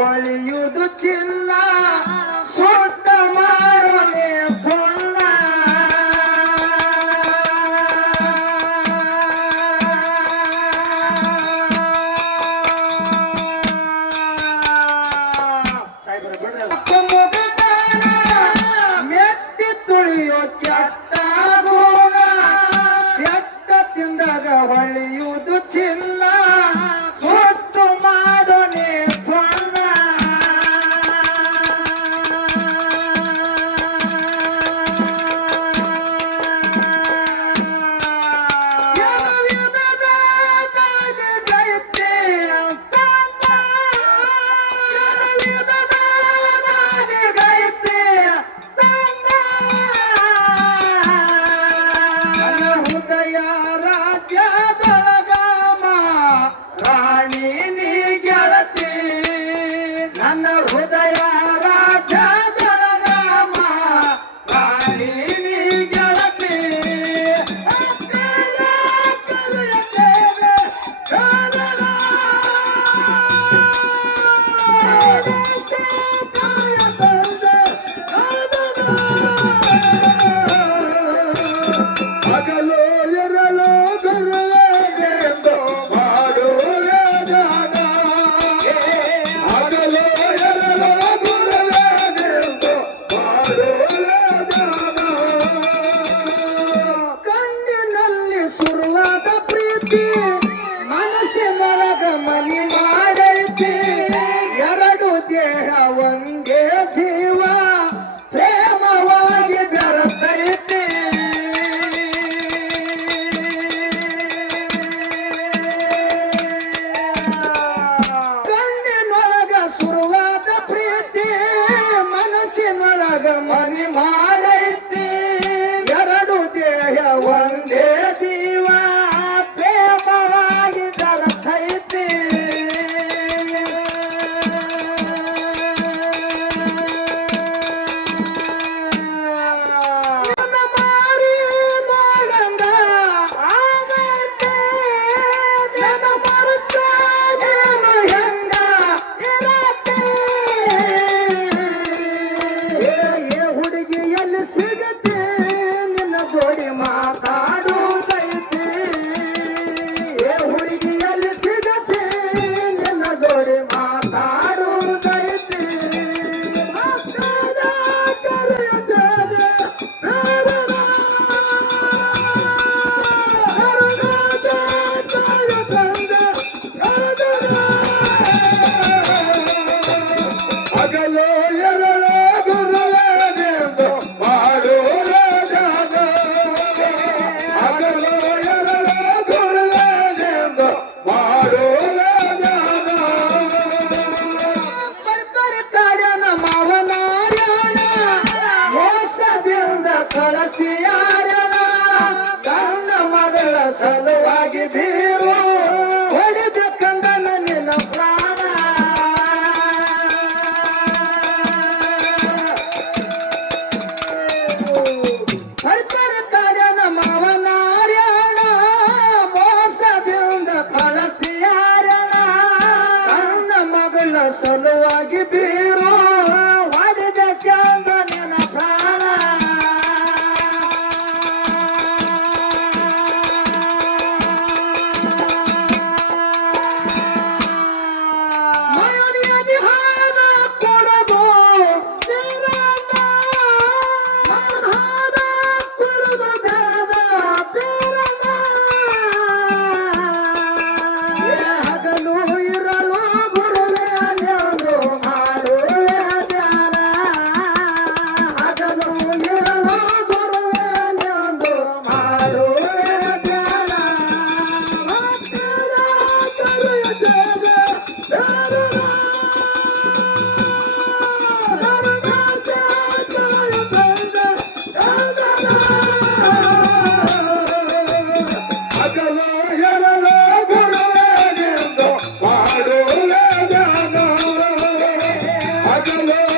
وَلْيُدْخِلْ ಸಲುವಾಗಿ ಬೀರ రాజ్యంలో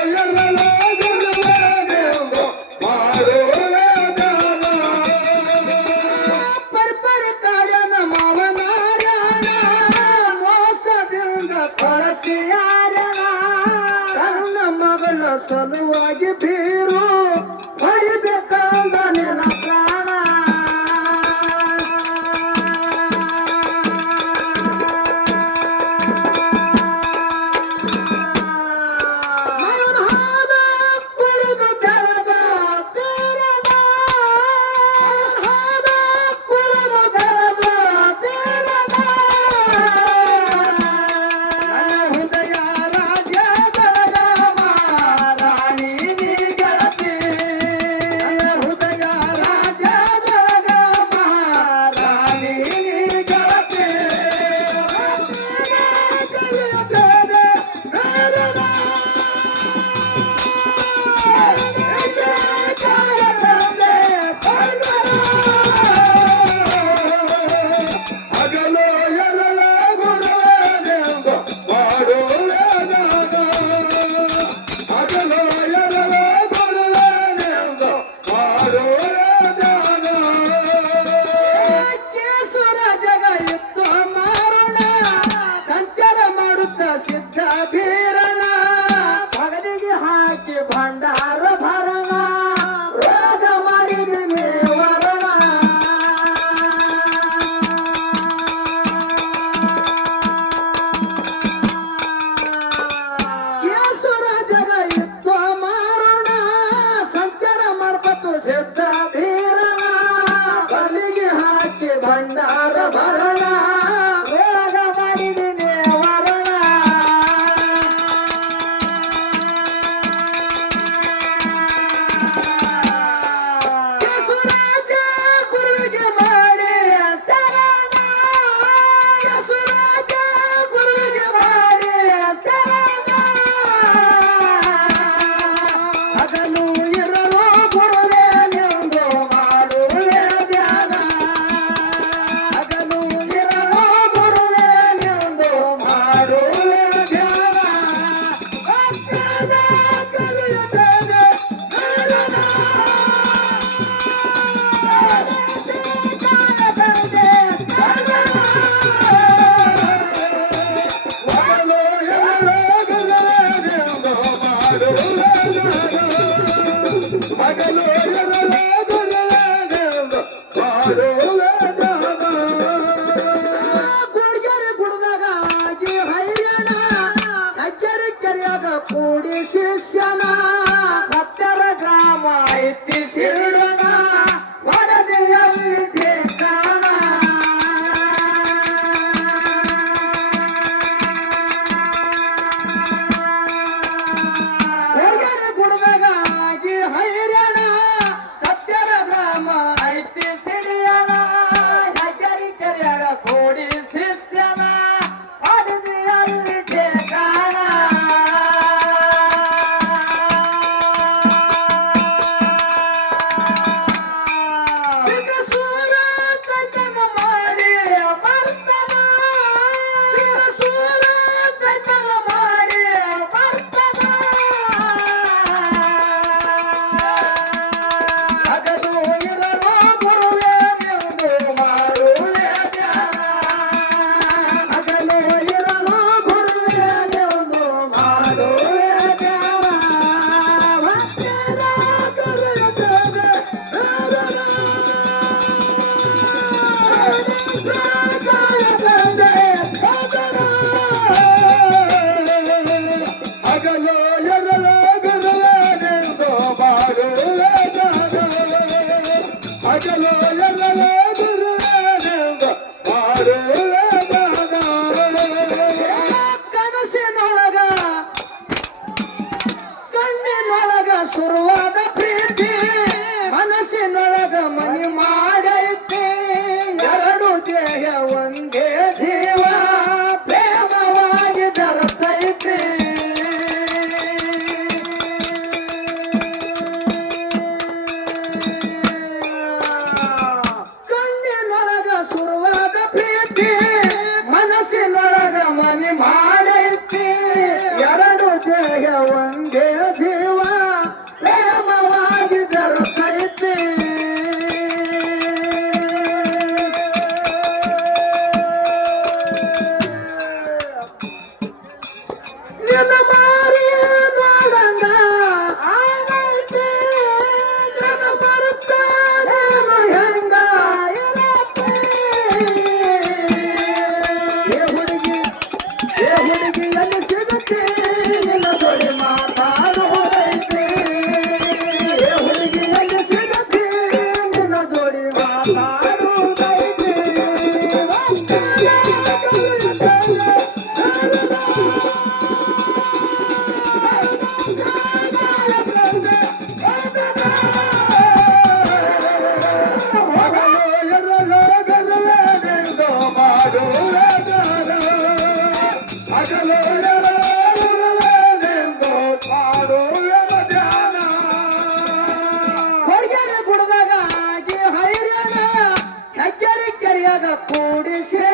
Yeah.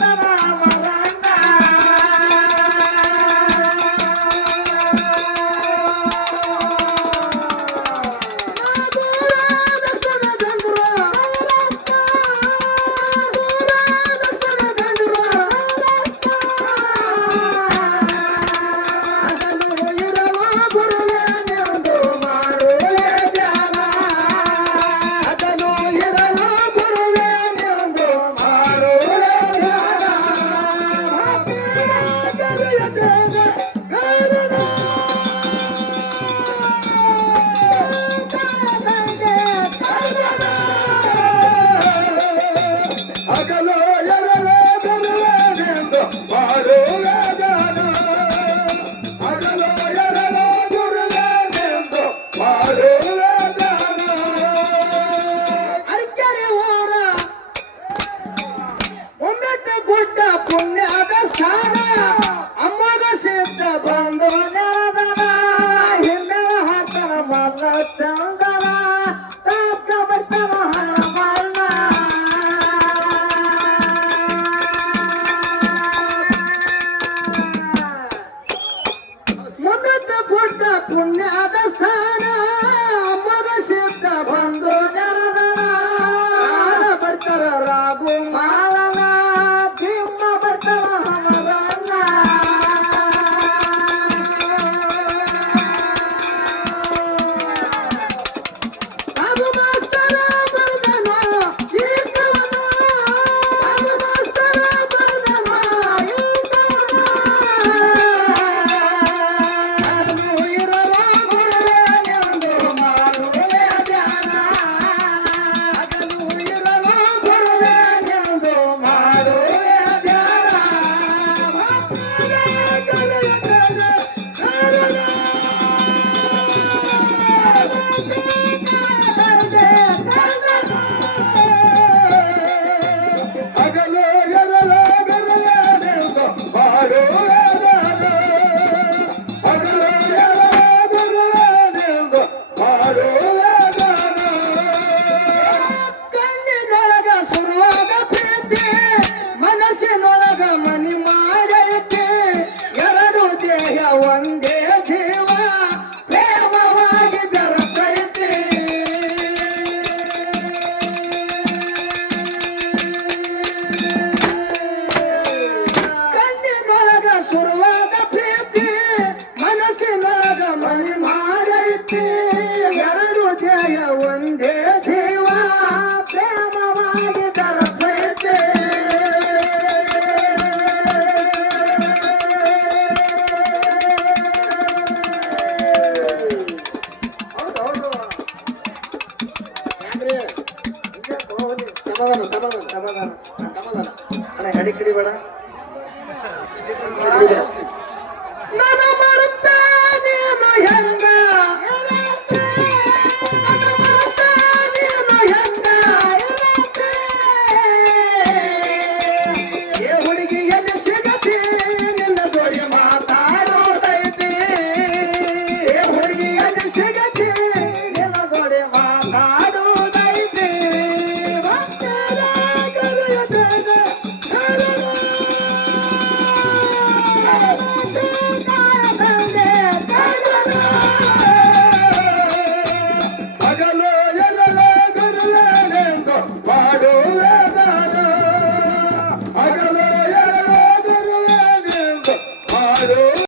তারা por nada.